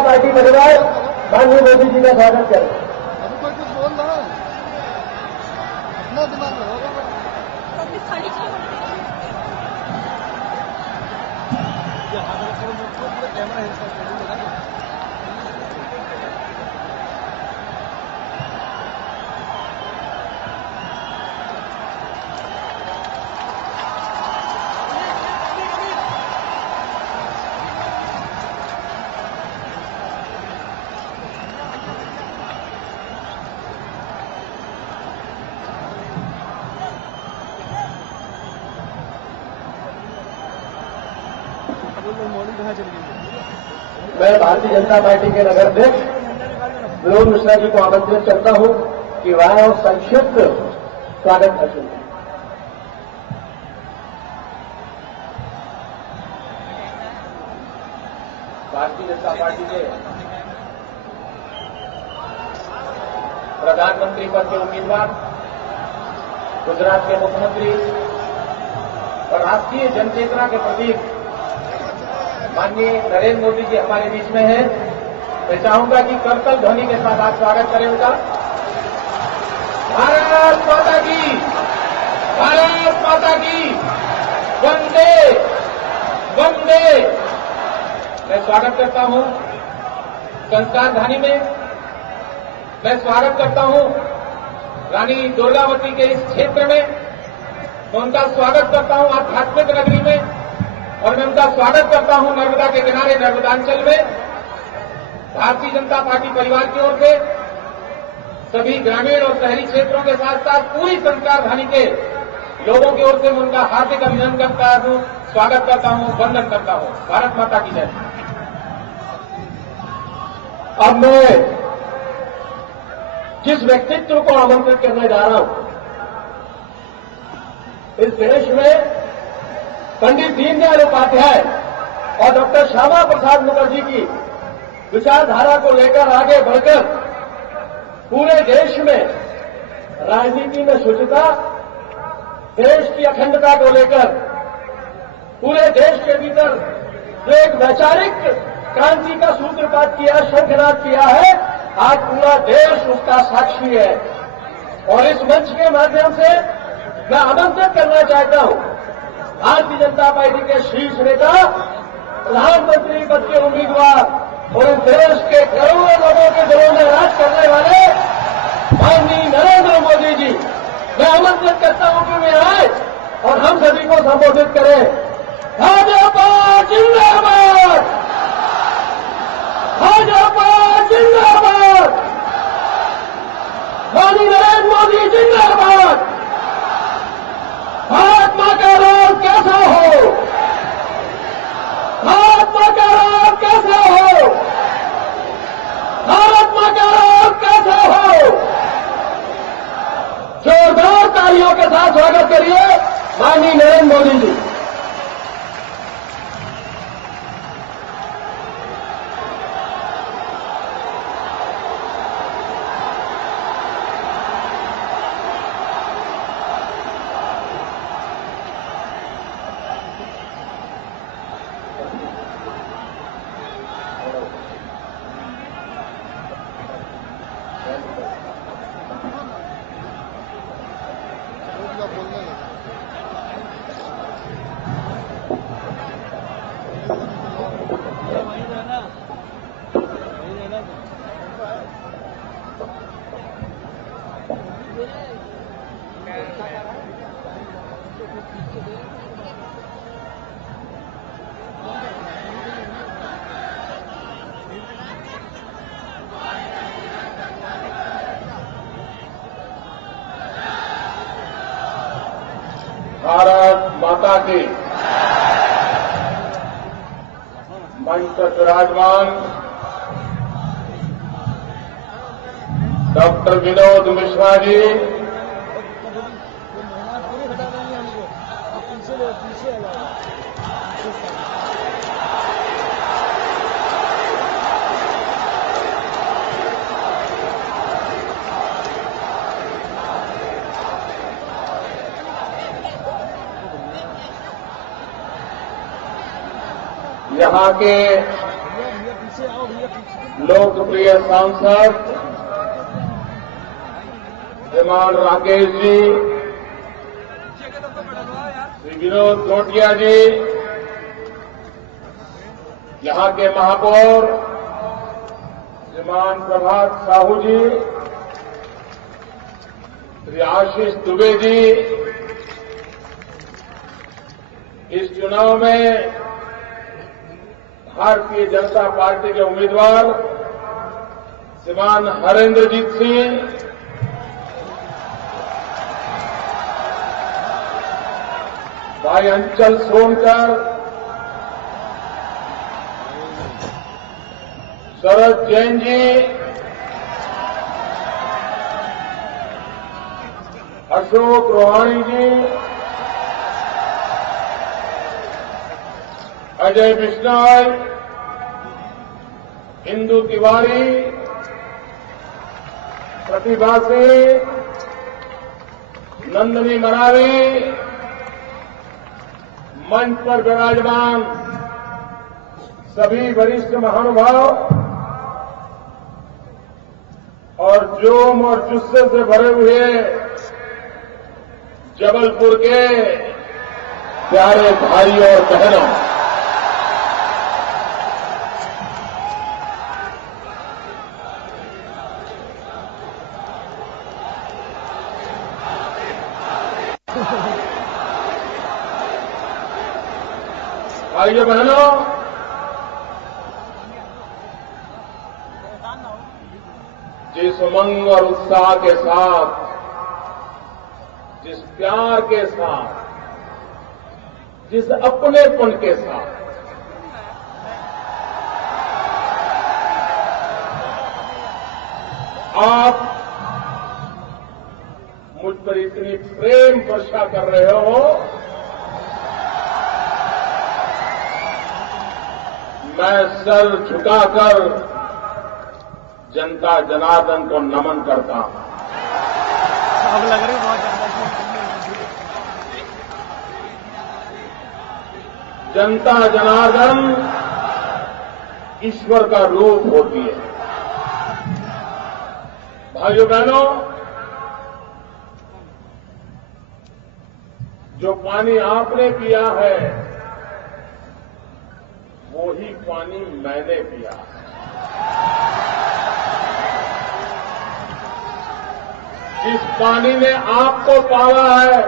Party परिवार माननीय मोदी जी का स्वागत करें। अभी कोई कुछ बोल रहा है, अपना दिमाग में होगा। मैं भारतीय जनता पार्टी के नगर अध्यक्ष विनोद मिश्रा जी को आमंत्रित करता हूं कि वह संक्षिप्त स्वागत भाषण दें। भारतीय जनता पार्टी के प्रधानमंत्री पद के उम्मीदवार, गुजरात के मुख्यमंत्री और राष्ट्रीय जनचेतना के प्रतीक माननीय नरेंद्र मोदी जी हमारे बीच में हैं। मैं चाहूंगा कि करतल ध्वनि के साथ आप स्वागत करें उनका। भारत माता की, भारत माता की, वंदे वंदे। मैं स्वागत करता हूं संस्कार धानी में। मैं स्वागत करता हूं रानी दुर्गावती के इस क्षेत्र में। मैं उनका स्वागत करता हूं आध्यात्मिक नगरी में और मैं उनका स्वागत करता हूं नर्मदा के किनारे नर्मदांचल में। भारतीय जनता पार्टी परिवार की ओर से सभी ग्रामीण और शहरी क्षेत्रों के साथ साथ पूरी संस्कार धानी के लोगों की ओर से मैं उनका हार्दिक अभिनंदन करता हूं, स्वागत करता हूं, वंदन करता हूं। भारत माता की जय। अब मैं जिस व्यक्तित्व को आमंत्रित करने जा रहा हूं, इस देश में पंडित दीनदयाल उपाध्याय और डॉक्टर श्यामा प्रसाद मुखर्जी की विचारधारा को लेकर आगे बढ़कर पूरे देश में राजनीति में शुचिता, देश की अखंडता को लेकर पूरे देश के भीतर जो एक वैचारिक क्रांति का सूत्रपात किया, शंखनाद किया है, आज पूरा देश उसका साक्षी है। और इस मंच के माध्यम से मैं आमंत्रित करना चाहता हूं भारतीय जनता पार्टी के शीर्ष नेता, प्रधानमंत्री पद के उम्मीदवार और इस देश के करोड़ों लोगों के दिलों में राज करने वाले माननीय नरेंद्र मोदी जी। मैं आमंत्रित करता हूं कि वे आए और हम सभी को संबोधित करें। भाजपा जिंदाबाद, भाजपा जिंदाबाद, माननीय नरेंद्र मोदी जिंदाबाद। भारत मां का राज कैसा हो, भारत मां का राज कैसा हो, भारत मां का राज कैसा हो। जोरदार तालियों के साथ स्वागत करिए माननीय नरेंद्र मोदी जी। बोलने लगा। भारत माता की। मंच पर विराजमान डॉक्टर विनोद मिश्रा जी, यहाँ के लोकप्रिय सांसद श्रीमान राकेश जी, श्री विनोद घोटिया जी, यहां के महापौर श्रीमान प्रभात साहू जी, श्री आशीष दुबे जी, इस चुनाव में भारतीय जनता पार्टी के उम्मीदवार श्रीमान हरेंद्रजीत सिंह, भाई अंचल सोनकर, शरद जैन जी, अशोक रोहाणी जी, अजय बिश्नोई, इंदु तिवारी, प्रतिभा सिंह, नंदनी मरावी, मंच पर विराजमान सभी वरिष्ठ महानुभाव और जोम और जुस्से से भरे हुए जबलपुर के प्यारे भाई और बहनों, भाइयों बहनों, जिस उमंग और उत्साह के साथ, जिस प्यार के साथ, जिस अपनेपन के साथ आप मुझ पर इतनी प्रेम वर्षा कर रहे हो, मैं सर झुकाकर जनता जनार्दन को नमन करता हूं। अब लग रही बहुत ज्यादा। जनता जनार्दन ईश्वर का रूप होती है। भाइयों बहनों, जो पानी आपने पिया है वो ही पानी मैंने पिया है। जिस पानी ने आपको पाला है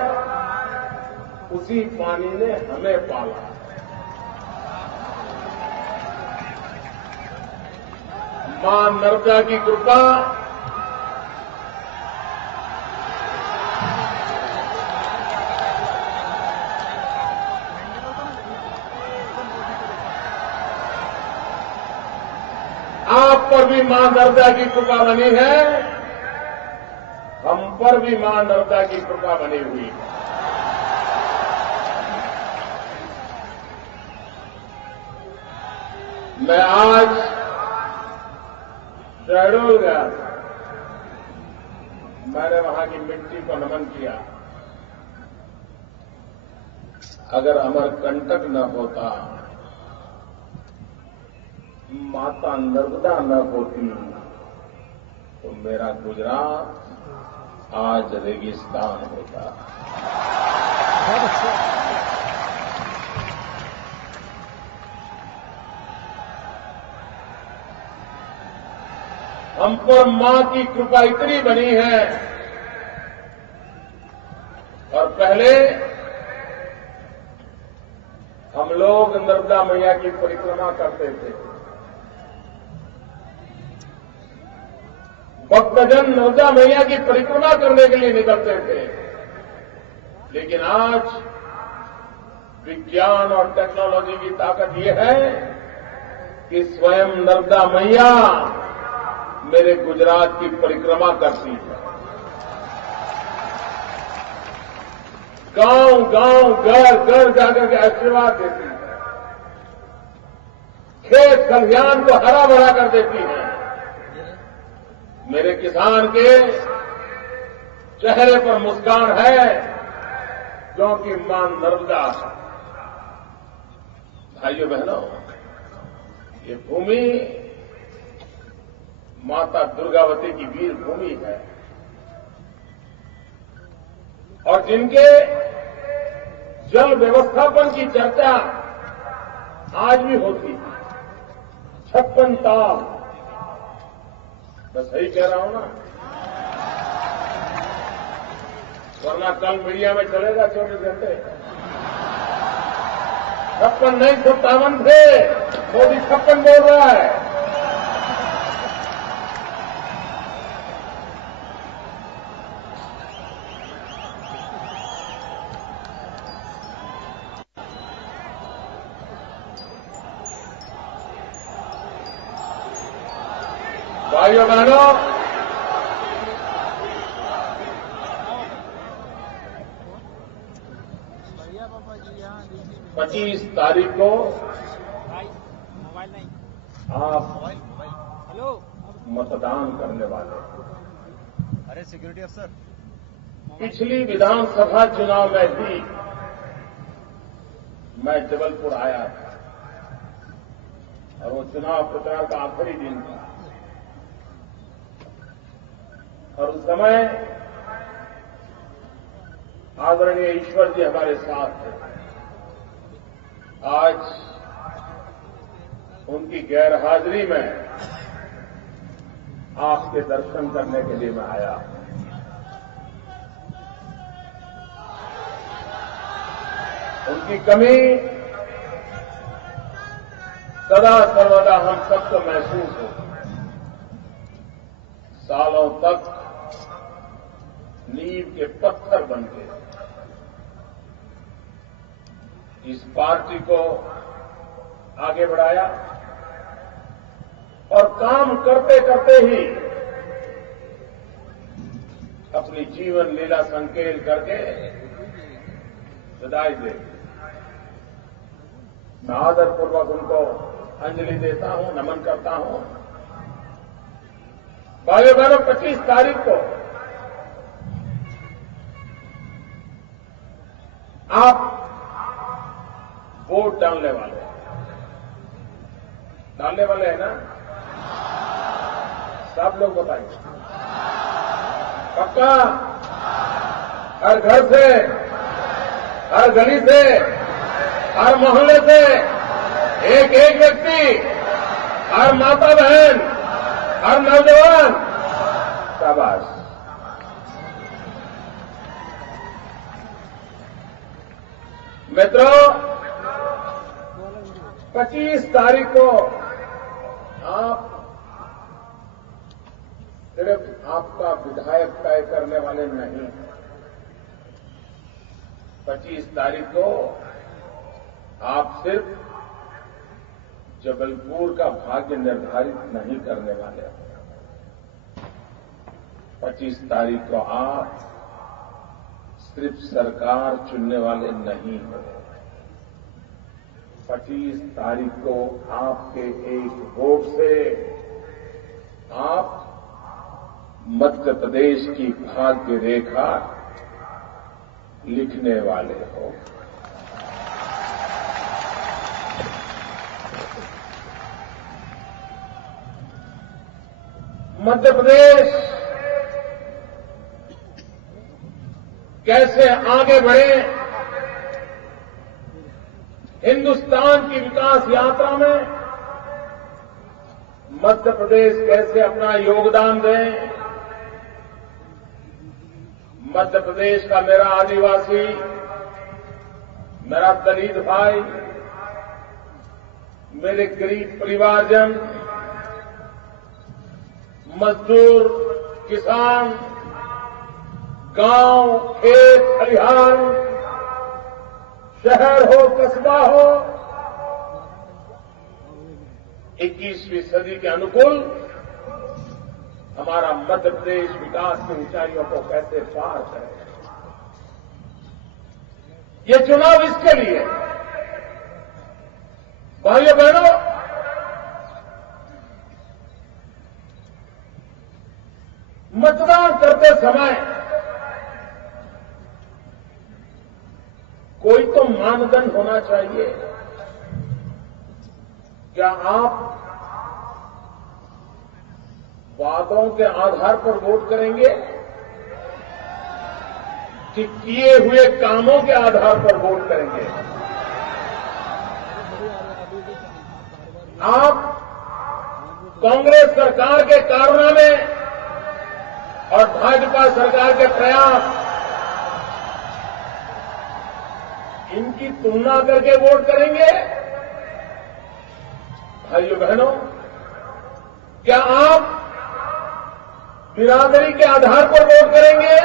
उसी पानी ने हमें पाला है। मां नर्मदा की कृपा आप पर भी मां नर्मदा की कृपा बनी है, हम पर भी मां नर्मदा की कृपा बनी हुई है। मैं आज शहडोल गया था, मैंने वहां की मिट्टी को नमन किया। अगर अमरकंटक न होता, माता नर्मदा न होती, तो मेरा गुजरात आज रेगिस्तान होता। बहुत अच्छा। हम पर मां की कृपा इतनी बनी है, और पहले हम लोग नर्मदा मैया की परिक्रमा करते थे। भक्तजन नर्मदा मैया की परिक्रमा करने के लिए निकलते थे, लेकिन आज विज्ञान और टेक्नोलॉजी की ताकत यह है कि स्वयं नर्मदा मैया मेरे गुजरात की परिक्रमा करती है। गांव गांव घर घर जाकर के आशीर्वाद देती है, खेत खलिहान को हरा भरा कर देती है। मेरे किसान के चेहरे पर मुस्कान है क्योंकि मां नर्मदा। भाइयों बहनों, ये भूमि माता दुर्गावती की वीर भूमि है और जिनके जल व्यवस्थापन की चर्चा आज भी होती है। 56 ताल, मैं सही कह रहा हूं ना? वरना कल मीडिया में चलेगा 24 घंटे। 56 नहीं 57 थे, मोदी 56 बोल रहा है। भाइयों बहनों, 25 तारीख को आप मतदान करने वाले हैं। अरे सिक्योरिटी अफसर, पिछली विधानसभा चुनाव में भी मैं जबलपुर आया था और वो चुनाव प्रचार का आखिरी दिन था और उस समय आदरणीय ईश्वर जी हमारे साथ थे। आज उनकी गैरहाजिरी में आपके दर्शन करने के लिए मैं आया। उनकी कमी सदा सर्वदा हम सबको महसूस हो। सालों तक नींव के पत्थर बनके इस पार्टी को आगे बढ़ाया और काम करते करते ही अपनी जीवन लीला संकेल करके विदाई दे। मैं आदरपूर्वक उनको अंजलि देता हूं, नमन करता हूं। भाइयों बहनों, 25 तारीख को आप वोट डालने वाले हैं ना? सब लोग बताएंगे पक्का? हर घर से, हर गली से, हर मोहल्ले से एक एक व्यक्ति, हर माता बहन, हर नौजवान। शाबाश। मित्रों, 25 तारीख को आप सिर्फ आपका विधायक तय करने वाले नहीं। 25 तारीख को आप सिर्फ जबलपुर का भाग्य निर्धारित नहीं करने वाले। 25 तारीख को आप सिर्फ सरकार चुनने वाले नहीं हो। 25 तारीख को आपके एक वोट से आप मध्य प्रदेश की भाग्य रेखा लिखने वाले हो। मध्य प्रदेश कैसे आगे बढ़े, हिंदुस्तान की विकास यात्रा में मध्य प्रदेश कैसे अपना योगदान दे। मध्य प्रदेश का मेरा आदिवासी, मेरा दलित भाई, मेरे गरीब परिवारजन, मजदूर, किसान, गांव, खेत, खलिहान, शहर हो, कस्बा हो, 21वीं सदी के अनुकूल हमारा मध्य प्रदेश विकास की ऊंचाइयों को कैसे पार करे। ये चुनाव इसके लिए। भाइयों बहनों, मतदान करते समय कोई तो मानदंड होना चाहिए। क्या आप वादों के आधार पर वोट करेंगे कि किए हुए कामों के आधार पर वोट करेंगे? आप कांग्रेस सरकार के कारनामे और भाजपा सरकार के प्रयास, इनकी तुलना करके वोट करेंगे? भाइयों बहनों, क्या आप बिरादरी के आधार पर वोट करेंगे?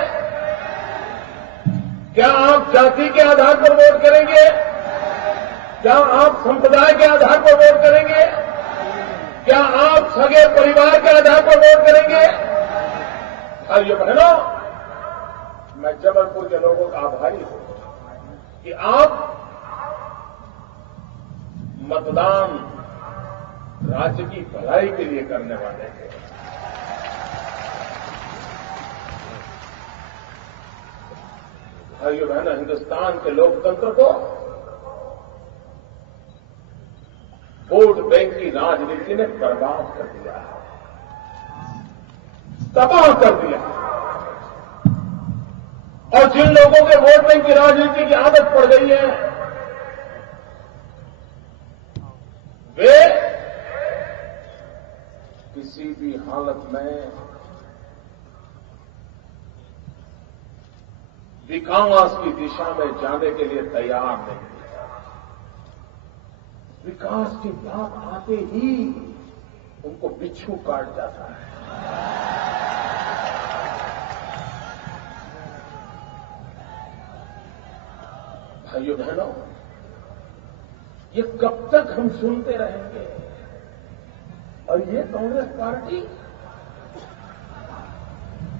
क्या आप जाति के आधार पर वोट करेंगे? क्या आप संप्रदाय के आधार पर वोट करेंगे? क्या आप सगे परिवार के आधार पर वोट करेंगे? भाइयों बहनों, मैं जबलपुर के लोगों का आभारी हूं कि आप मतदान राज्य की भलाई के लिए करने वाले थे। भाइयों बहनों, हिंदुस्तान के लोकतंत्र को वोट बैंक की राजनीति ने बर्बाद कर दिया, तबाह कर दिया। और जिन लोगों के वोट बैंक की राजनीति की आदत पड़ गई है, वे किसी भी हालत में विकास की दिशा में जाने के लिए तैयार नहीं। विकास की बात आते ही उनको बिच्छू काट जाता है। भाइयों बहनों, ये कब तक हम सुनते रहेंगे? और ये कांग्रेस पार्टी,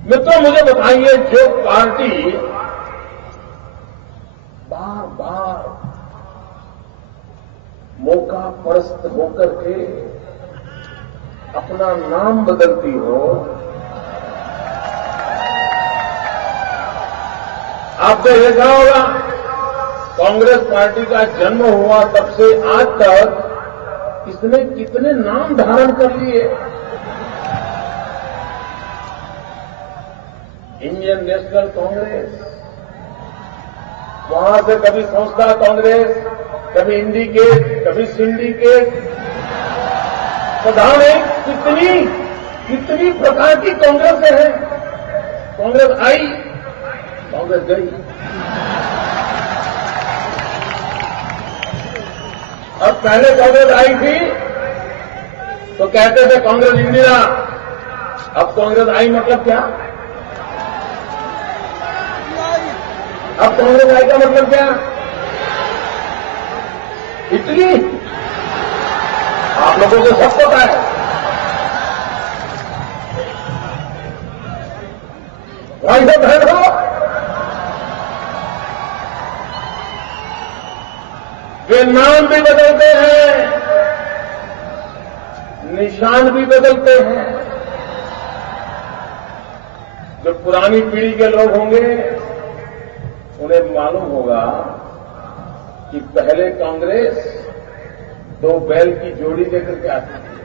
मित्रों मुझे बताइए, जो पार्टी बार बार मौका परस्त होकर के अपना नाम बदलती हो, आपने देखा होगा कांग्रेस पार्टी का जन्म हुआ तब से आज तक इसने कितने नाम धारण कर लिए। इंडियन नेशनल कांग्रेस, वहां से कभी संस्था कांग्रेस, कभी इंडिकेट, कभी सिंडिकेट, पता नहीं कितनी प्रकार की कांग्रेस है। कांग्रेस आई, कांग्रेस गई। अब पहले कांग्रेस आई थी तो कहते थे कांग्रेस इंदिरा, अब कांग्रेस आई मतलब क्या? अब कांग्रेस आई का मतलब क्या? इतनी आप लोगों को सब पता है। भाइयों बहनों, वे नाम भी बदलते हैं, निशान भी बदलते हैं। जो पुरानी पीढ़ी के लोग होंगे उन्हें मालूम होगा कि पहले कांग्रेस 2 बैल की जोड़ी लेकर के आती थी,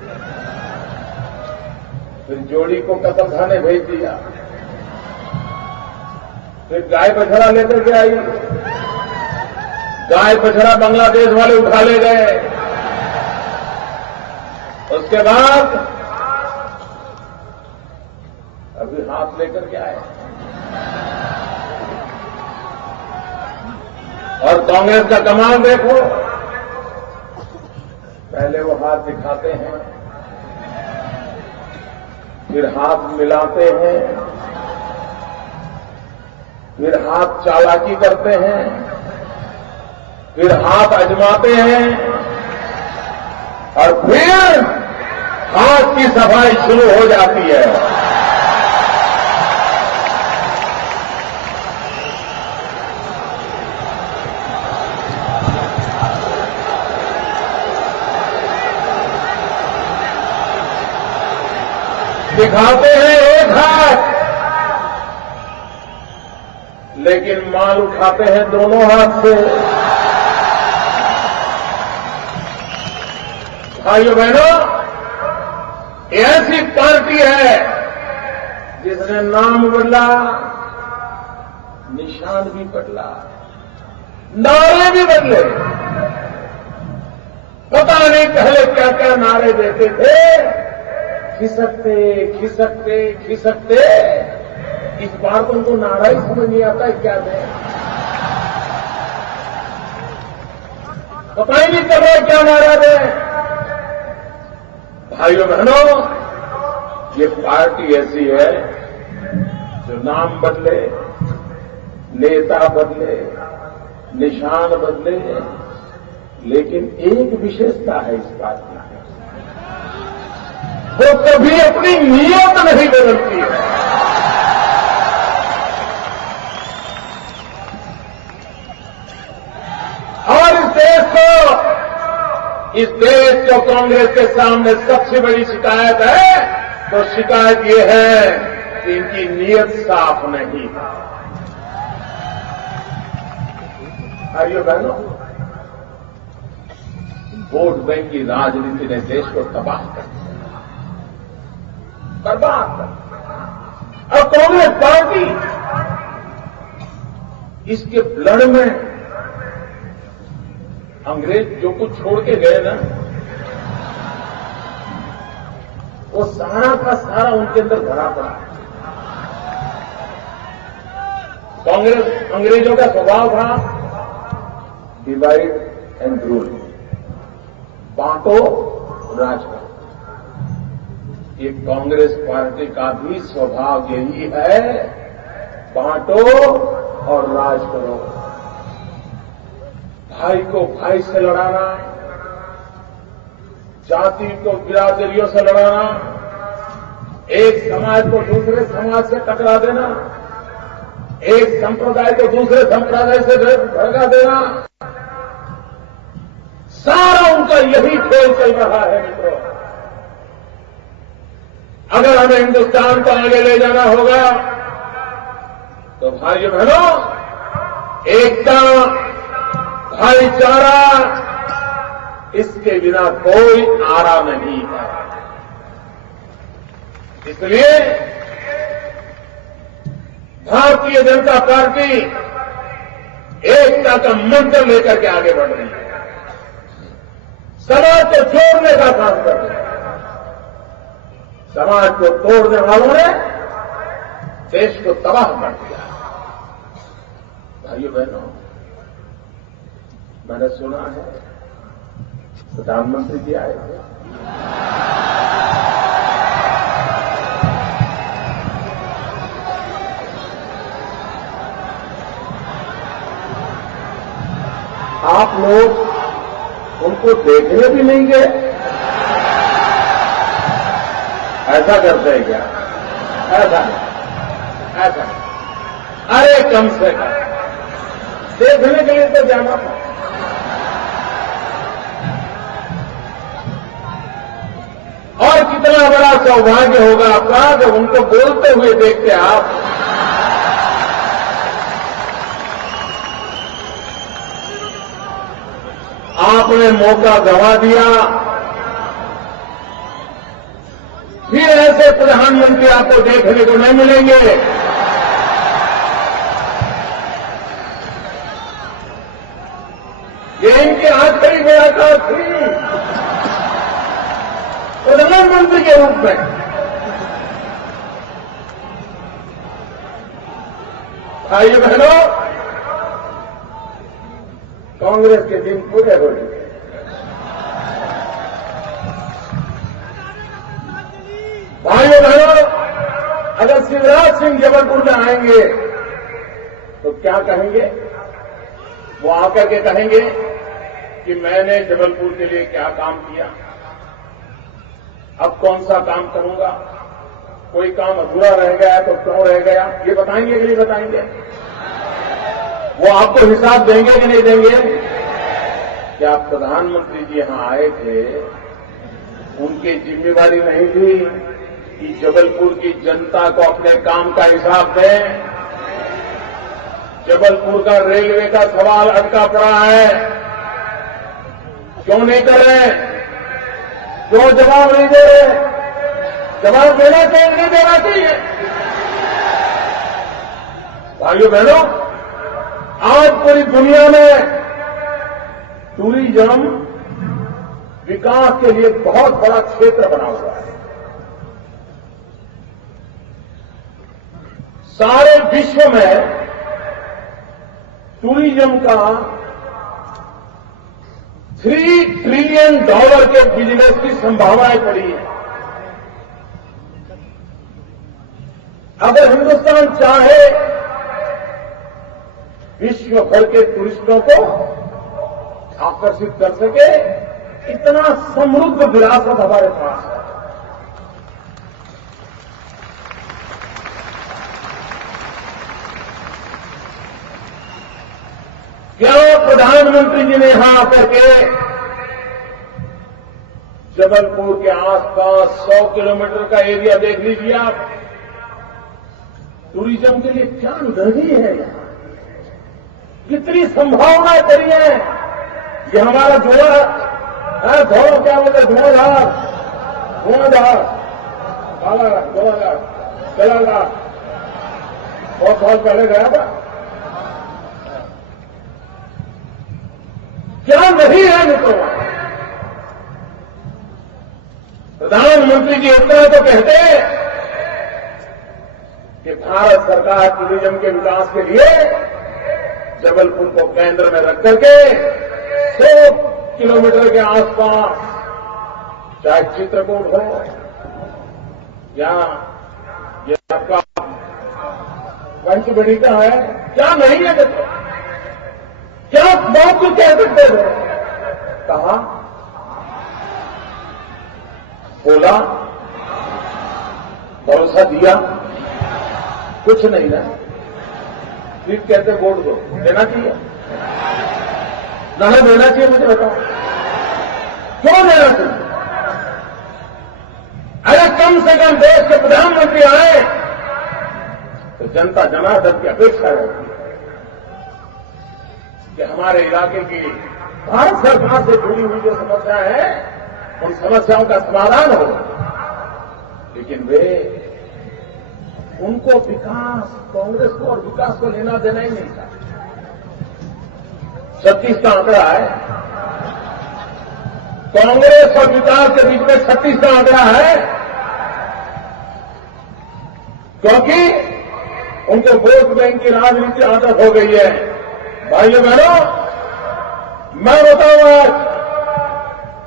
फिर जोड़ी को कत्ल खाने भेज दिया, फिर गाय बछड़ा लेकर के आई, गाय बछड़ा बांग्लादेश वाले उठा ले गए, उसके बाद अभी हाथ लेकर के आए। और कांग्रेस का कमाल देखो, पहले वो हाथ दिखाते हैं, फिर हाथ मिलाते हैं, फिर हाथ चालाकी करते हैं, फिर हाथ अजमाते हैं, और फिर हाथ की सफाई शुरू हो जाती है। दिखाते हैं एक हाथ, लेकिन माल उठाते हैं दोनों हाथ से। भाइयों बहनों, ये ऐसी पार्टी है जिसने नाम बदला, निशान भी बदला, नारे भी बदले। पता नहीं पहले क्या क्या नारे देते थे, खिसकते खिसकते खिसकते। इस बार तो उनको नारा ही समझ नहीं आता है क्या दे, पता ही नहीं चल रहा क्या नारा दे। भाइयों बहनों, ये पार्टी ऐसी है जो नाम बदले, नेता बदले, निशान बदले, लेकिन एक विशेषता है इस पार्टी में, वो कभी अपनी नीयत नहीं बदलती है। और इस देश को कांग्रेस के सामने सबसे बड़ी शिकायत है, तो शिकायत ये है कि इनकी नीयत साफ नहीं है। भाइयों बहनों, वोट बैंक की राजनीति ने देश को तबाह कर दिया, बर्बाद कर दिया। और कांग्रेस पार्टी इसके ब्लड में अंग्रेज जो कुछ छोड़ के गए ना, वो सारा का सारा उनके अंदर भरा पड़ा है। कांग्रेस, अंग्रेजों का स्वभाव था डिवाइड एंड रूल, बांटो राज करो। ये कांग्रेस पार्टी का भी स्वभाव यही है, बांटो और राज करो। भाई को भाई से लड़ाना, जाति को बिरादरियों से लड़ाना, एक समाज को दूसरे समाज से टकरा देना, एक संप्रदाय को दूसरे संप्रदाय से भड़का देना, सारा उनका यही खेल चल रहा है। मित्रों, अगर हमें हिंदुस्तान को आगे ले जाना होगा तो भाइयों बहनों, एकता, भाईचारा, इसके बिना कोई आरा नहीं है। इसलिए भारतीय जनता पार्टी एकता का मंत्र लेकर के आगे बढ़ रही है, समाज को जोड़ने का काम कर रही है। समाज को तोड़ने वालों ने देश को तबाह कर दिया। भाइयों बहनों, मैंने सुना है प्रधानमंत्री जी आए थे, आप लोग उनको देखने भी नहीं गए, ऐसा करते हैं क्या? ऐसा नहीं, ऐसा नहीं। अरे कम से कम देखने के लिए तो जाना था। और कितना बड़ा सौभाग्य होगा आपका जब उनको बोलते हुए देखते आप। आपने मौका गंवा दिया, फिर ऐसे प्रधानमंत्री आपको देखने को नहीं मिलेंगे। ये इनकी आखिरी मुलाकात थी प्रधानमंत्री के रूप में। भाइयों बहनों, कांग्रेस के दिन पूरे हो चुके। भाइयों बहनों, अगर शिवराज सिंह जबलपुर में आएंगे तो क्या कहेंगे? वो आकर के कहेंगे कि मैंने जबलपुर के लिए क्या काम किया, अब कौन सा काम करूंगा, कोई काम अधूरा रह गया तो क्यों रह गया, ये बताएंगे कि नहीं बताएंगे? वो आपको हिसाब देंगे कि नहीं देंगे? क्या प्रधानमंत्री जी यहां आए थे, उनकी जिम्मेवारी नहीं थी कि जबलपुर की जनता को अपने काम का हिसाब दें? जबलपुर का रेलवे का सवाल अटका पड़ा है, क्यों नहीं कर रहे? क्यों जवाब नहीं दे रहे? जवाब देना चाहिए नहीं देना चाहिए? भाइयों बहनों, आज पूरी दुनिया में टूरिज्म विकास के लिए बहुत बड़ा क्षेत्र बना हुआ है। सारे विश्व में टूरिज्म का $3 ट्रिलियन के बिजनेस की संभावनाएं पड़ी है। अगर हिंदुस्तान चाहे विश्व भर के टूरिस्टों को आकर्षित कर सके, इतना समृद्ध विरासत हमारे पास है। क्या प्रधानमंत्री जी ने यहां आकर के जबलपुर के आसपास 100 किलोमीटर का एरिया देख लीजिए आप, टूरिज्म के लिए क्या नदी है यहां, कितनी संभावनाएं पड़ी हैं। ये हमारा जोड़ा धोड़ा क्या बोलते हैं, धुआंधार बालाघाट बहुत साल पहले गया था। क्या नहीं है मित्रों? प्रधानमंत्री जी इतना तो कहते कि भारत सरकार टूरिज्म के विकास के लिए जबलपुर को केंद्र में रख करके 100 किलोमीटर के आसपास, चाहे चित्रकूट हो या ये आपका पंचमढ़ी का है, क्या नहीं है मित्रों? क्या बात को कह सकते थे? कहा, बोला, भरोसा दिया, कुछ नहीं ना। फिर कहते वोट दो, देना चाहिए ना देना चाहिए? मुझे बताओ क्यों देना चाहिए? अरे कम से कम देश के प्रधानमंत्री आए तो जनता जनार्दन की अपेक्षा रहती है कि हमारे इलाके की भारत सरकार से जुड़ी हुई जो समस्या है, उन समस्याओं का समाधान हो। लेकिन वे, उनको विकास, कांग्रेस को और विकास को लेना देना ही नहीं था। 36 का आंकड़ा है, कांग्रेस और विकास के बीच में 36 का आंकड़ा है, क्योंकि उनको वोट बैंक की राजनीति आदत हो गई है। भाइयों बहनों, मैं बताऊं, आज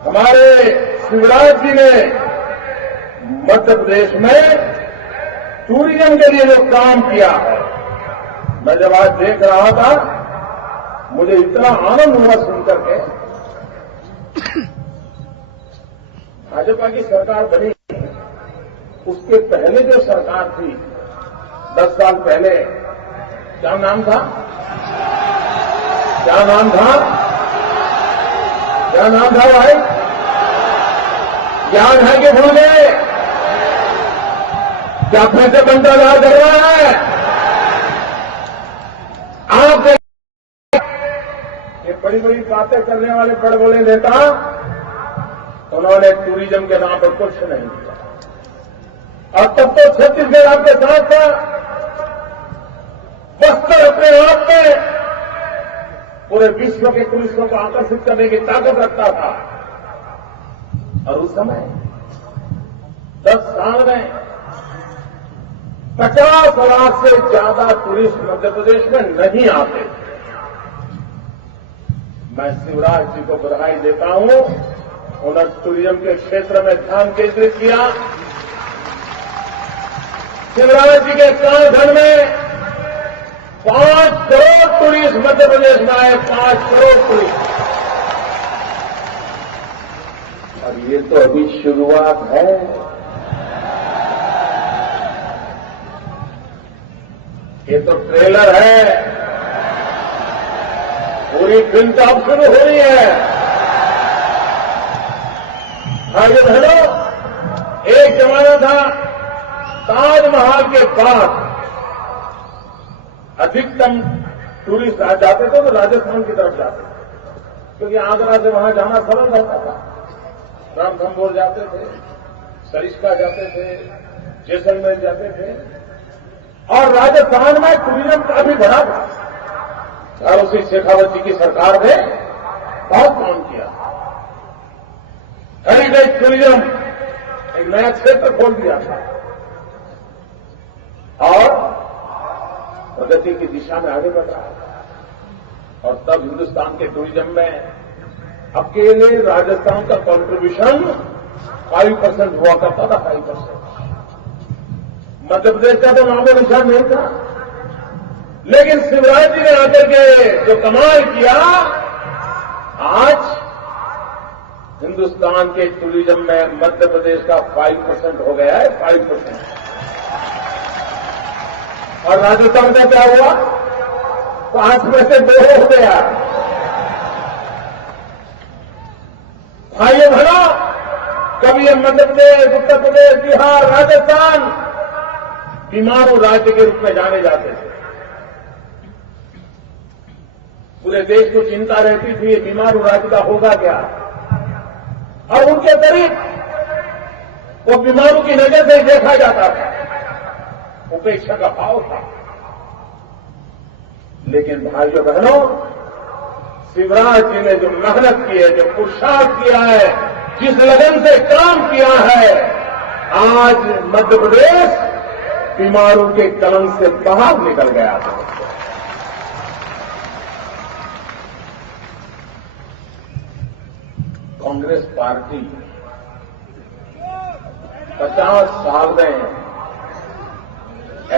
हमारे शिवराज जी ने मध्य प्रदेश में टूरिज्म के लिए जो काम किया है, मैं जब आज देख रहा था मुझे इतना आनंद हुआ सुनकर के। भाजपा की सरकार बनी, उसके पहले जो सरकार थी 10 साल पहले, क्या नाम था? क्या नाम था? क्या नाम था भाई? याद है कि भूल गए? क्या फिर से भ्रष्टाचार कर रहा है? आप ये बड़ी बड़ी बातें करने वाले बड़े बड़े नेता, उन्होंने टूरिज्म के नाम पर कुछ नहीं किया। और तब तो छत्तीसगढ़ आपके साथ था। बस्तर अपने आप में पूरे विश्व के टूरिस्टों को आकर्षित करने की ताकत रखता था। और उस समय 10 साल में 50 लाख से ज्यादा टूरिस्ट मध्य प्रदेश में नहीं आते। मैं शिवराज जी को बधाई देता हूं, उन्होंने टूरिज्म के क्षेत्र में ध्यान केंद्रित किया। शिवराज जी के कालखंड में 5 करोड़ टूरिस्ट मध्य प्रदेश में आए, 5 करोड़ टूरिस्ट। और ये तो अभी शुरुआत है। ये तो ट्रेलर है, पूरी फिल्म तो अब शुरू हो रही है। भाइयों बहनों, एक जमाना था ताजमहल के बाद अधिकतम टूरिस्ट आ जाते थे तो राजस्थान की तरफ जाते थे, क्योंकि आगरा से वहां जाना सरल रहता था। रणथंभौर जाते थे, सरिस्का जाते थे, जैसलमेर जाते थे और राजस्थान में टूरिज्म काफी बढ़ा था। और उसी शेखावत जी की सरकार ने बहुत काम किया। हेरिटेज टूरिज्म एक नया क्षेत्र खोल दिया था और प्रगति की दिशा में आगे बढ़ रहा था। और तब हिंदुस्तान के टूरिज्म में अकेले राजस्थान का कंट्रीब्यूशन 5% हुआ करता था। 5% मध्य प्रदेश का तो नामो निशान नहीं था। लेकिन शिवराज जी ने आकर के जो कमाल किया, आज हिंदुस्तान के टूरिज्म में मध्य प्रदेश का 5% हो गया है। 5%। और राजस्थान का क्या हुआ? 5 में से 2 हो गया। भाइयों बहनों, कभी हम मध्य प्रदेश, उत्तर प्रदेश, बिहार, राजस्थान बीमारू राज्य के रूप में जाने जाते थे। पूरे देश को चिंता रहती थी बीमारू राज्य का होगा क्या। और उनके करीब वो बीमारू की नजर से देखा जाता था, उपेक्षा का भाव था। लेकिन भाइयों बहनों, शिवराज जी ने जो मेहनत की है, जो पुरुषार्थ किया है, जिस लगन से काम किया है, आज मध्य प्रदेश बीमारू के कलंक से बाहर निकल गया था। कांग्रेस पार्टी 50 साल में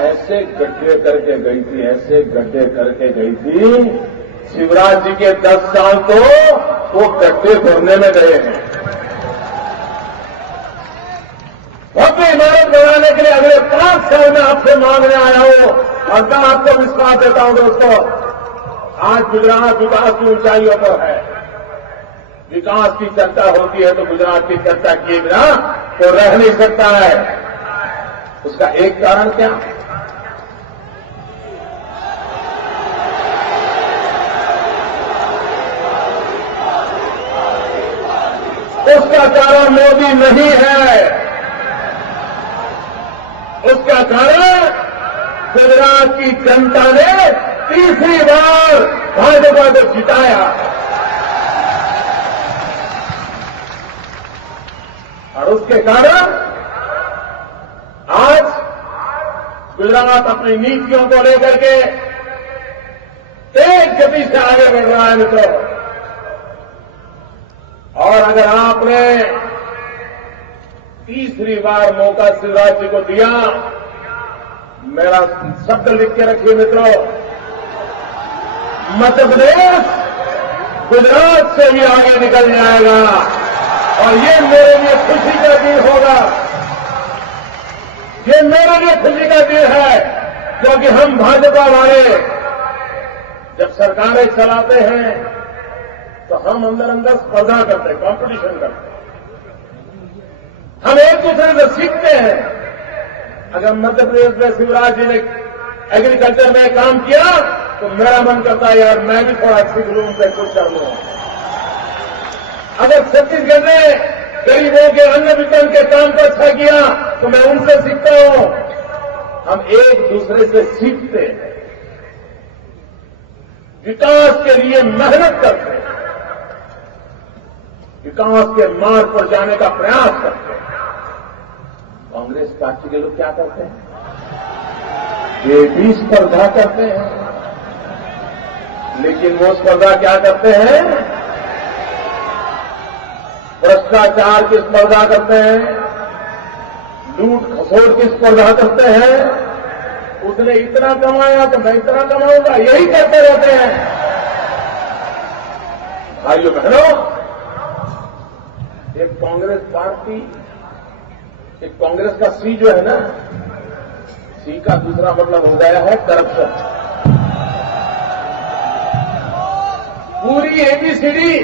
ऐसे गड्ढे करके गई थी, ऐसे गड्ढे करके गई थी। शिवराज जी के 10 साल तो वो गड्ढे भरने में गए हैं। भव्य इमारत बनाने के लिए अगले 5 साल में आपसे मांगने आया हूं और मैं आपको विश्वास देता हूं दोस्तों, आज गुजरात विकास की ऊंचाइयों पर है। विकास की चर्चा होती है तो गुजरात की चर्चा किए बिना तो रह नहीं सकता है। उसका एक कारण क्या? उसका कारण मोदी नहीं है। उसका कारण गुजरात की जनता ने तीसरी बार भाजपा को जिताया और उसके कारण आज गुजरात अपनी नीतियों को लेकर के तेज गति से आगे बढ़ रहा है मित्रों। और अगर आपने तीसरी बार मौका शिवराज जी को दिया, मेरा शब्द लिख के रखिए मित्रों, मध्य प्रदेश गुजरात से भी आगे निकल जाएगा और ये मेरे लिए खुशी का दिन होगा। ये मेरे लिए खुशी का दिन है क्योंकि हम भाजपा वाले जब सरकारें चलाते हैं तो हम अंदर अंदर स्पर्धा करते हैं, कंपटीशन करते हैं, हम एक दूसरे से सीखते हैं। अगर मध्य प्रदेश में शिवराज जी ने एग्रीकल्चर में काम किया तो मेरा मन करता है यार मैं भी थोड़ा सीख लूं, उनसे कुछ कर लूं। अगर छत्तीसगढ़ ने गरीबों के अन्न वितरण के काम को अच्छा किया तो मैं उनसे सीखता हूं। हम एक दूसरे से सीखते हैं, विकास के लिए मेहनत करते हैं, विकास के मार्ग पर जाने का प्रयास करते हैं। कांग्रेस पार्टी के लोग क्या करते हैं? ये भी स्पर्धा करते हैं, लेकिन वो स्पर्धा क्या करते हैं? भ्रष्टाचार की स्पर्धा करते हैं, लूट खसोट की स्पर्धा करते हैं। उसने इतना कमाया तो मैं इतना कमाऊंगा, यही करते रहते हैं। भाइयों बहनों, एक कांग्रेस पार्टी, एक कांग्रेस का सी जो है ना, सी का दूसरा मतलब हो गया है करप्शन। पूरी एबीसीडी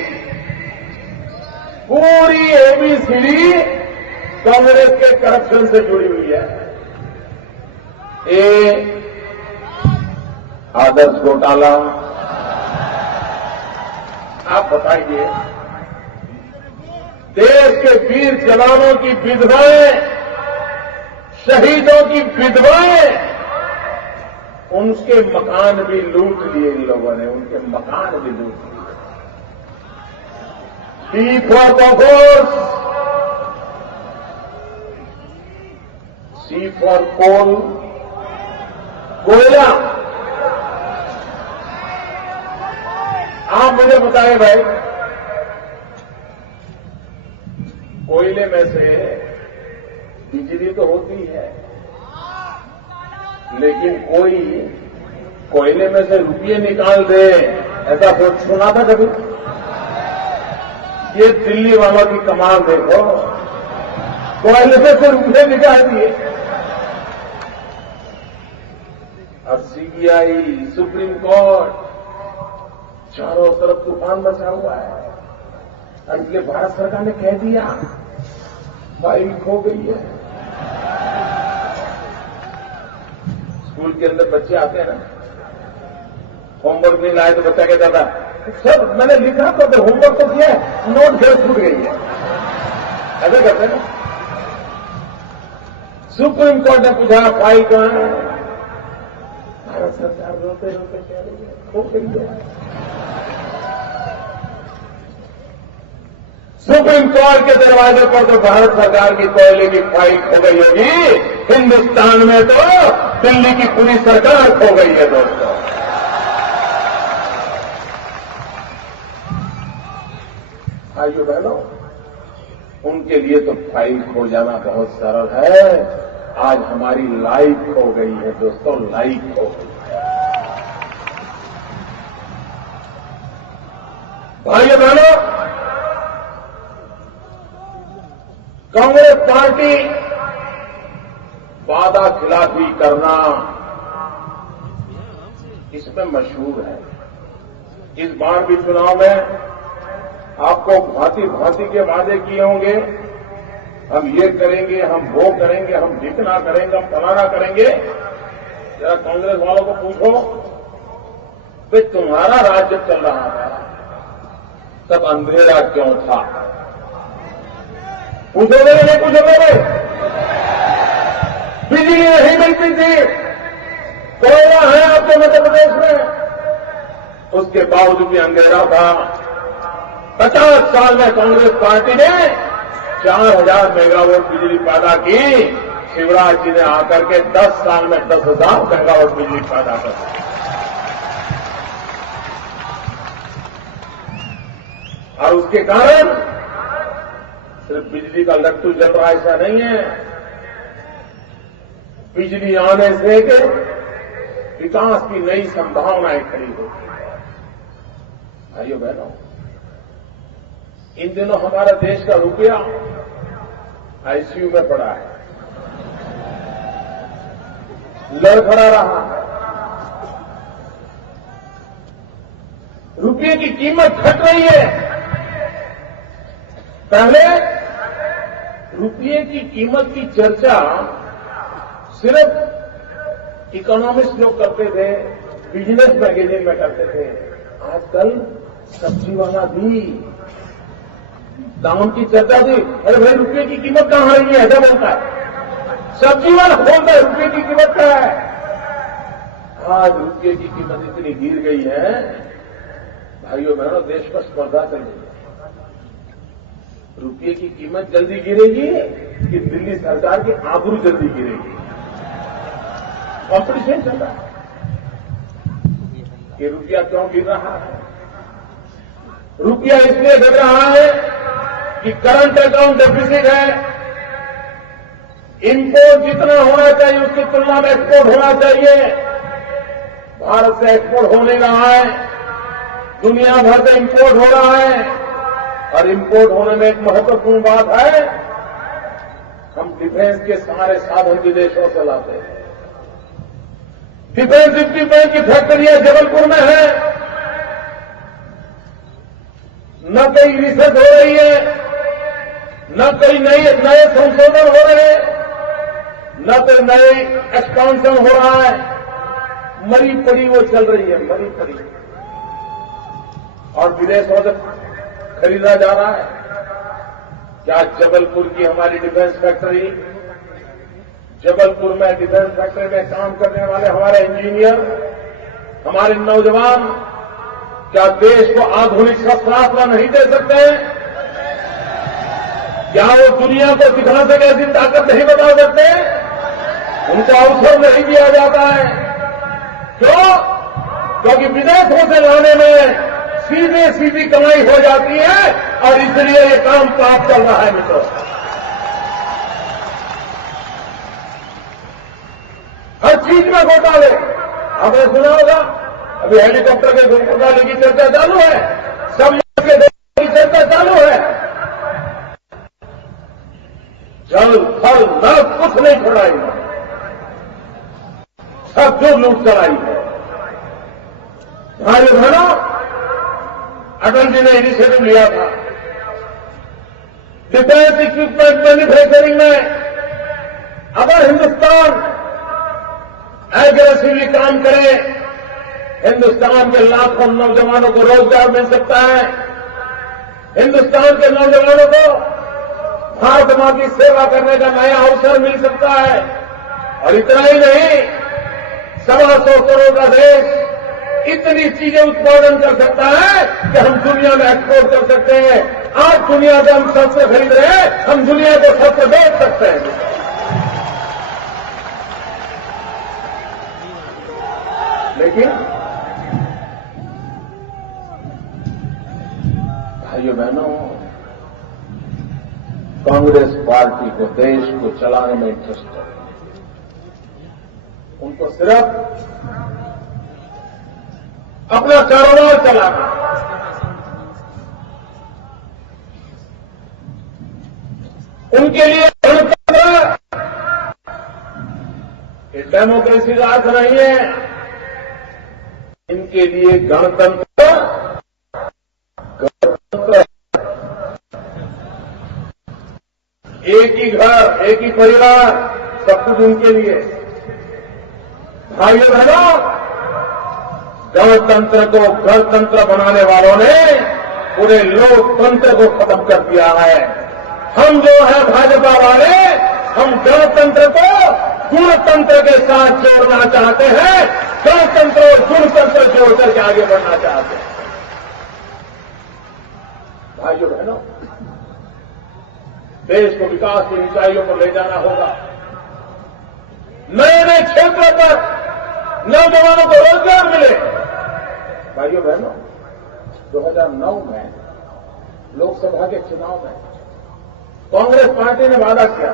कांग्रेस के करप्शन से जुड़ी हुई है। ए आदर्श घोटाला, आप बताइए देश के वीर जवानों की विधवाएं, शहीदों की विधवाएं, उनके मकान भी लूट लिए इन लोगों ने, उनके मकान भी लूट लिए। D for Bofors, C for coal, कोयला। आप मुझे बताएं भाई, कोयले में से बिजली तो होती है, लेकिन कोई कोयले में से रुपये निकाल दे, ऐसा कुछ सुना था कभी? ये दिल्ली वालों की कमाल देखो, कोयले में से रुपये निकाल दिए। और सीबीआई, सुप्रीम कोर्ट, चारों तरफ तूफान मचा हुआ है। और इसलिए भारत सरकार ने कह दिया फाइल खो गई है। स्कूल के अंदर बच्चे आते हैं ना, होमवर्क नहीं लाए तो बच्चा कहता था सर मैंने लिखा तो होमवर्क तो किया है, नोट घर छूट गई है। ऐसा करते हैं ना। सुप्रीम कोर्ट ने पूछा फाइल कहां है? भारत सरकार रोते रोते कह रही है खो गई है। सुप्रीम कोर्ट के दरवाजे पर तो भारत सरकार की कोयले की फाइल खो गई होगी, हिंदुस्तान में तो दिल्ली की पूरी सरकार खो गई है दोस्तों। भाइयों बहनों, उनके लिए तो फाइल खो जाना बहुत सरल है। आज हमारी लाइफ खो गई है दोस्तों, लाइफ खो गई है। भाइयों बहनों, कांग्रेस पार्टी वादा खिलाफी करना इसमें मशहूर है। इस बार भी चुनाव में आपको भांति भांति के वादे किए होंगे, हम ये करेंगे, हम वो करेंगे, हम जितना करेंगे, हम फलाना करेंगे। जरा कांग्रेस वालों को पूछो कि तुम्हारा राज्य चल रहा था तब अंधेरा क्यों था? पूछोगे नहीं पूछोगे? बिजली नहीं मिलती थी, कोयला है आपके मध्य प्रदेश में, उसके बावजूद भी अंधेरा था। 50 साल में कांग्रेस पार्टी ने 4000 मेगावाट बिजली पैदा की। शिवराज जी ने आकर के 10 साल में 10,000 मेगावाट बिजली पैदा कर दी। और उसके कारण सिर्फ बिजली का लट्टू जल रहा ऐसा नहीं है। बिजली आने से विकास की नई संभावनाएं खड़ी होती है। भाइयों बहनों, इन दिनों हमारा देश का रुपया आईसीयू में पड़ा है, लड़खड़ा रहा है। रुपये की कीमत घट रही है। पहले रुपये की कीमत की चर्चा सिर्फ इकोनॉमिस्ट लोग करते थे, बिजनेस मैगजीन में करते थे। आजकल सब्जी वाला भी दाम की चर्चा थी। अरे भाई रुपये की कीमत कहां रही है, ऐसा बोलता है। सब्जी वाला बोलता है रुपये की कीमत क्या है। आज रुपये की कीमत इतनी गिर गई है, भाइयों बहनों, देश पर स्पर्धा चल रही है। रुपये की कीमत जल्दी गिरेगी कि दिल्ली सरकार की आबरू जल्दी गिरेगी? कॉम्पिटिशन चल रहा है। ये रुपया क्यों गिर रहा है? रुपया इसलिए गिर रहा है कि करंट अकाउंट डेफिसिट है। इंपोर्ट जितना होना चाहिए उसकी तुलना में एक्सपोर्ट होना चाहिए। भारत से एक्सपोर्ट हो नहीं रहा है, दुनिया भर से इंपोर्ट हो रहा है। और इंपोर्ट होने में एक महत्वपूर्ण बात है, हम डिफेंस के सारे साधन विदेशों से लाते हैं। डिफेंस इक्विपमेंट की फैक्ट्रियां जबलपुर में है, न कहीं रिसर्च हो रही है, न कहीं नए संशोधन हो रहे हैं, न तो नए एक्सपांशन हो रहा है। मरी पड़ी वो चल रही है, मरी पड़ी। और विदेशों से खरीदा जा रहा है। क्या जबलपुर की हमारी डिफेंस फैक्ट्री, जबलपुर में डिफेंस फैक्ट्री में काम करने वाले हमारे इंजीनियर, हमारे नौजवान, क्या देश को आधुनिक शस्त्रास्त्र नहीं दे सकते? क्या वो दुनिया को दिखा सके ऐसी ताकत नहीं बता सकते? उनको अवसर नहीं दिया जाता है। क्यों? क्योंकि विदेशों से लाने में सीधे सीधी कमाई हो जाती है और इसलिए ये काम प्राप्त चल रहा है मित्रों। हर चीज में घोटाले, आपने सुना होगा, अभी हेलीकॉप्टर के घोटाले की चर्चा चालू है, सब के घोटाले की चर्चा चालू है। जल फल नर कुछ नहीं छोड़ाई, सब जो लूट चलाई है। भाई बहनों, अटल जी ने इनिशिएटिव लिया था डिफेंस इक्विपमेंट मैन्युफैक्चरिंग में। अगर हिंदुस्तान एग्रेसिवली काम करे, हिंदुस्तान के लाखों नौजवानों को रोजगार मिल सकता है। हिंदुस्तान के नौजवानों को भारत मां की सेवा करने का नया अवसर मिल सकता है। और इतना ही नहीं, 125 करोड़ का देश इतनी चीजें उत्पादन कर सकता है कि हम दुनिया में एक्सपोर्ट कर सकते हैं। आज दुनिया से हम शस्त्र खरीद रहे हैं, हम दुनिया को शस्त्र बेच सकते हैं। लेकिन भाइयों बहनों, कांग्रेस पार्टी को देश को चलाने में इंटरेस्ट है। उनको सिर्फ अपना कारोबार चलाना, उनके लिए गणतंत्र ये डेमोक्रेसी का अर्थ नहीं है। इनके लिए गणतंत्र एक ही घर, एक ही परिवार, सब कुछ उनके लिए। भाइयों बहनों, गणतंत्र को गणतंत्र बनाने वालों ने पूरे लोकतंत्र को खत्म कर दिया है। हम जो है भाजपा वाले, हम गणतंत्र को गुणतंत्र के साथ जोड़ना चाहते हैं, गणतंत्र और गुणतंत्र जोड़ करके आगे बढ़ना चाहते हैं। भाइयों बहनों, देश को विकास की ऊंचाइयों पर ले जाना होगा। नए नए क्षेत्रों पर नौजवानों को रोजगार मिले। भाइयों बहनों, 2009 में लोकसभा के चुनाव में कांग्रेस पार्टी ने वादा किया,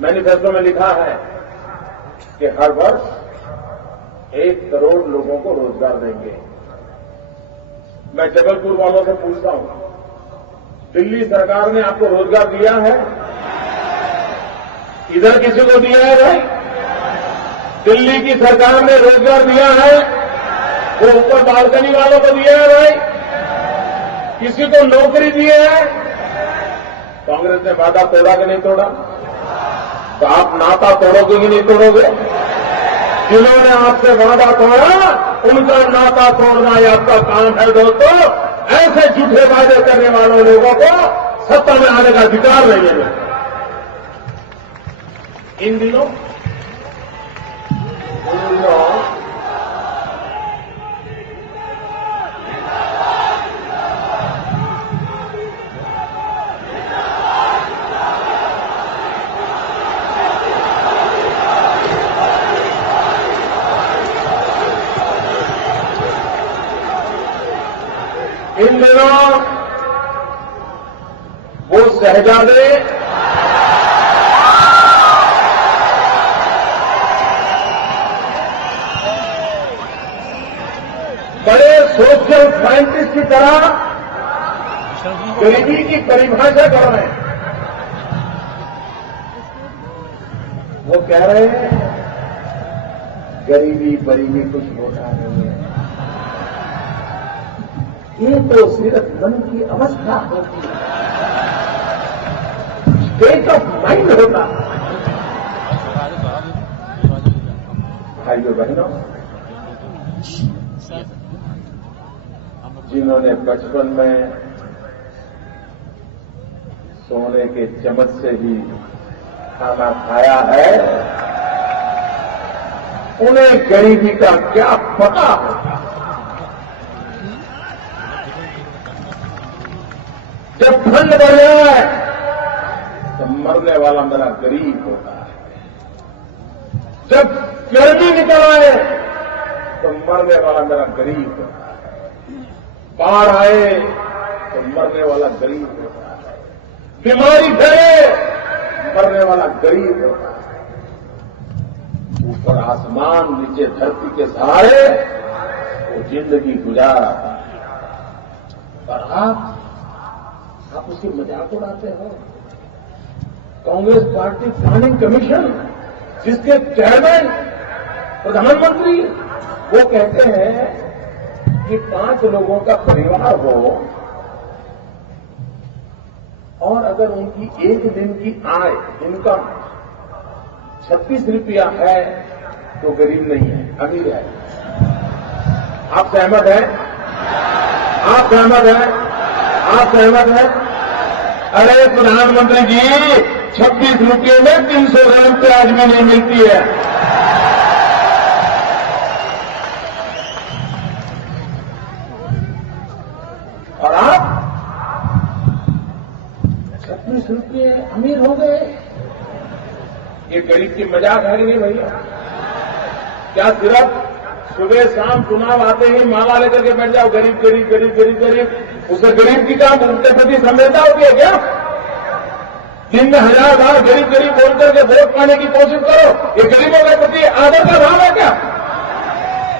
मैनिफेस्टो में लिखा है कि हर वर्ष 1 करोड़ लोगों को रोजगार देंगे। मैं जबलपुर वालों से पूछता हूं, दिल्ली सरकार ने आपको रोजगार दिया है? इधर किसी को दिया है भाई? दिल्ली की सरकार ने रोजगार दिया है? वो ऊपर बालकनी वालों को दिया है भाई? किसी को नौकरी दी है? कांग्रेस ने वादा तोड़ा कि नहीं तोड़ा? तो आप नाता तोड़ोगे कि नहीं तोड़ोगे? जिन्होंने आपसे वादा तोड़ा, उनका नाता तोड़ना ये आपका काम है दोस्तों। ऐसे झूठे वादे करने वालों लोगों को सत्ता में आने का अधिकार नहीं है। इन दिनों वो शहजादे बड़े सोशल साइंटिस्ट की तरह गरीबी की परिभाषा कर रहे हैं। वो कह रहे हैं गरीबी बरीबी कुछ होता नहीं है, ये तो सिर्फ मन की अवस्था होती है, स्टेट ऑफ माइंड होता है। भाइयों बहनों, जिन्होंने बचपन में सोने के चम्मच से ही खाना खाया है, उन्हें गरीबी का क्या पता होगा। जब ठंड बढ़ जाए तो मरने वाला मेरा गरीब होता है, जब गर्मी निकल आए तो मरने वाला मेरा गरीब होता है, बाढ़ आए तो मरने वाला गरीब होता है, बीमारी फैले मरने वाला गरीब होता है। ऊपर आसमान नीचे धरती के सहारे वो जिंदगी गुजार आता है, पर आप उसकी मजाक उड़ाते हो। कांग्रेस पार्टी प्लानिंग कमीशन, जिसके चेयरमैन प्रधानमंत्री, वो कहते हैं कि 5 लोगों का परिवार हो और अगर उनकी एक दिन की आय इनकम 36 रुपया है तो गरीब नहीं है, अमीर है। आप सहमत हैं? आप सहमत हैं? आप सहमत हैं? अरे प्रधानमंत्री जी, 26 रुपये में 300 ग्राम प्याज भी नहीं मिलती है। और आप 26 रुपये अमीर हो गए। ये गरीब की मजाक है कि नहीं भैया? क्या सिर्फ सुबह शाम चुनाव आते ही माला लेकर के बैठ जाओ, गरीब गरीब गरीब गरीब गरीब, उससे गरीब की काम उनके प्रति संवेदना होती है क्या? दिन में 1000 बार गरीब गरीब बोल करके वोट पाने की कोशिश करो, ये गरीबों के प्रति आदर का भाव है क्या?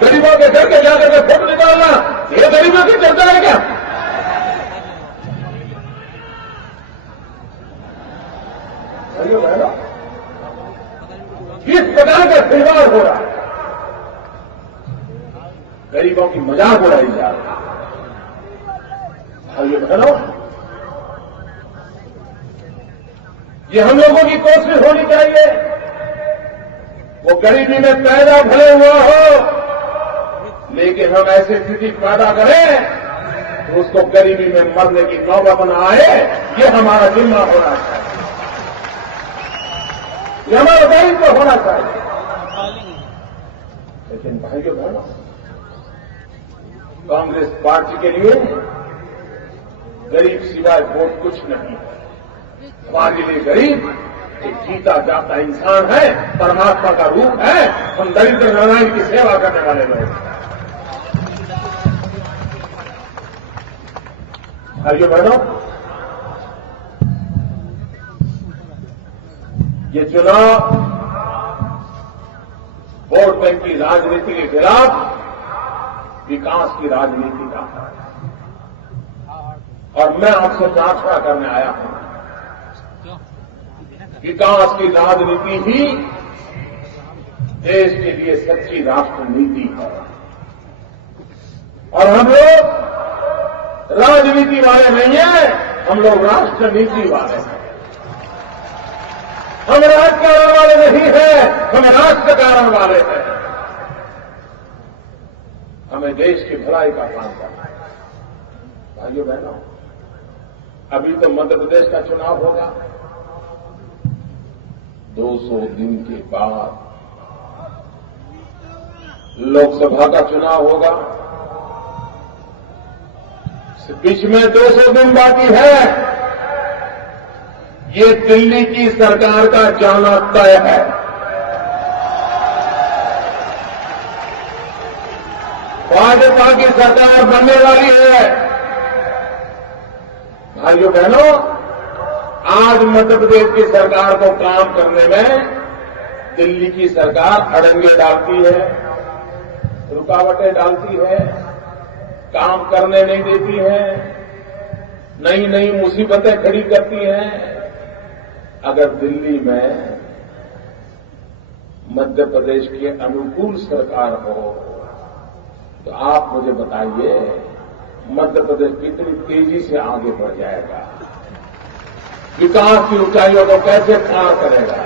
गरीबों के घर के जाकर के फोटो निकालना, ये गरीबों की चर्चा है क्या? बहनों, किस प्रकार का खिलवाड़ हो रहा है, गरीबों की मजाक उड़ाई जा रही है। भाइयों बहनों, ये हम लोगों की कोशिश होनी चाहिए। वो गरीबी में पैदा भले हुआ हो, लेकिन हम ऐसी स्थिति पैदा करें तो उसको गरीबी में मरने की नौबत न आए, ये हमारा जिम्मा होना चाहिए, ये हमारा दायित्व होना चाहिए। लेकिन भाइयों बहनों, कांग्रेस पार्टी के लिए गरीब सिवाय वोट कुछ नहीं है। हमारे लिए गरीब एक जीता जाता इंसान है, परमात्मा का रूप है। हम दरिद्र नारायण की सेवा करने वाले लोग। भाइयों बहनों, ये चुनाव वोट बैंक की राजनीति के खिलाफ विकास की राजनीति का है, और मैं आपसे प्रार्थना करने आया हूं, विकास की राजनीति ही देश के लिए सच्ची राष्ट्र नीति है। और हम लोग राजनीति वाले नहीं हैं, हम लोग राष्ट्र नीति वाले हैं। हम राजकारण वाले नहीं हैं, हम राष्ट्रकारण वाले हैं। हमें देश की भलाई का काम करना है। भाइयों बहनों, अभी तो मध्य प्रदेश का चुनाव होगा, 200 दिन के बाद लोकसभा का चुनाव होगा। इस बीच में 200 दिन बाकी है। ये दिल्ली की सरकार का जाना तय है। भाजपा की सरकार बनने वाली है। भाइयों बहनों, आज मध्य प्रदेश की सरकार को काम करने में दिल्ली की सरकार अड़ंगे डालती है, रुकावटें डालती है, काम करने नहीं देती है, नई नई मुसीबतें खड़ी करती हैं। अगर दिल्ली में मध्य प्रदेश के अनुकूल सरकार हो तो आप मुझे बताइए, मध्य प्रदेश कितनी तेजी से आगे बढ़ जाएगा, विकास की ऊंचाइयों को कैसे पार करेगा।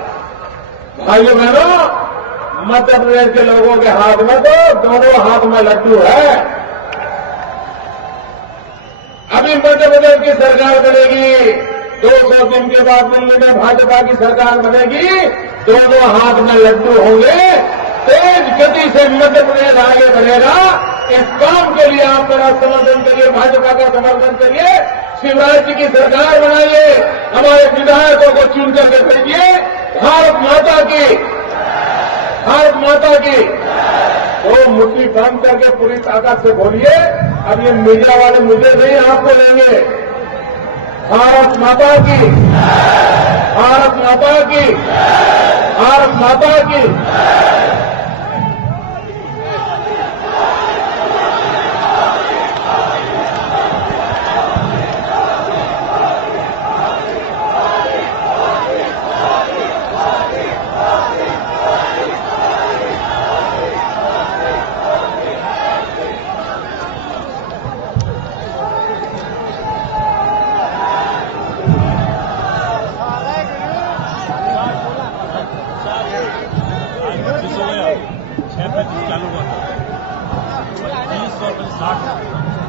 भाइयों बहनों, मध्य प्रदेश के लोगों के हाथ में तो दोनों हाथ में लड्डू है। अभी मध्य प्रदेश की सरकार बनेगी 200 दिन के बाद दिल्ली में भाजपा की सरकार बनेगी, दोनों हाथ में लड्डू होंगे, तेज गति से मध्य प्रदेश आगे बढ़ेगा। इस काम के लिए आप मेरा समर्थन करिए, भाजपा का समर्थन करिए, शिवराज जी की सरकार बनाइए, हमारे विधायकों को चुन करके भेजिए। भारत माता की, भारत माता की। तो मुट्ठी बंद करके पूरी ताकत से बोलिए। अब ये मीडिया वाले मुझे नहीं आपको लेंगे। भारत माता की, भारत माता की, भारत माता की। चालू हुआ था 30 और 60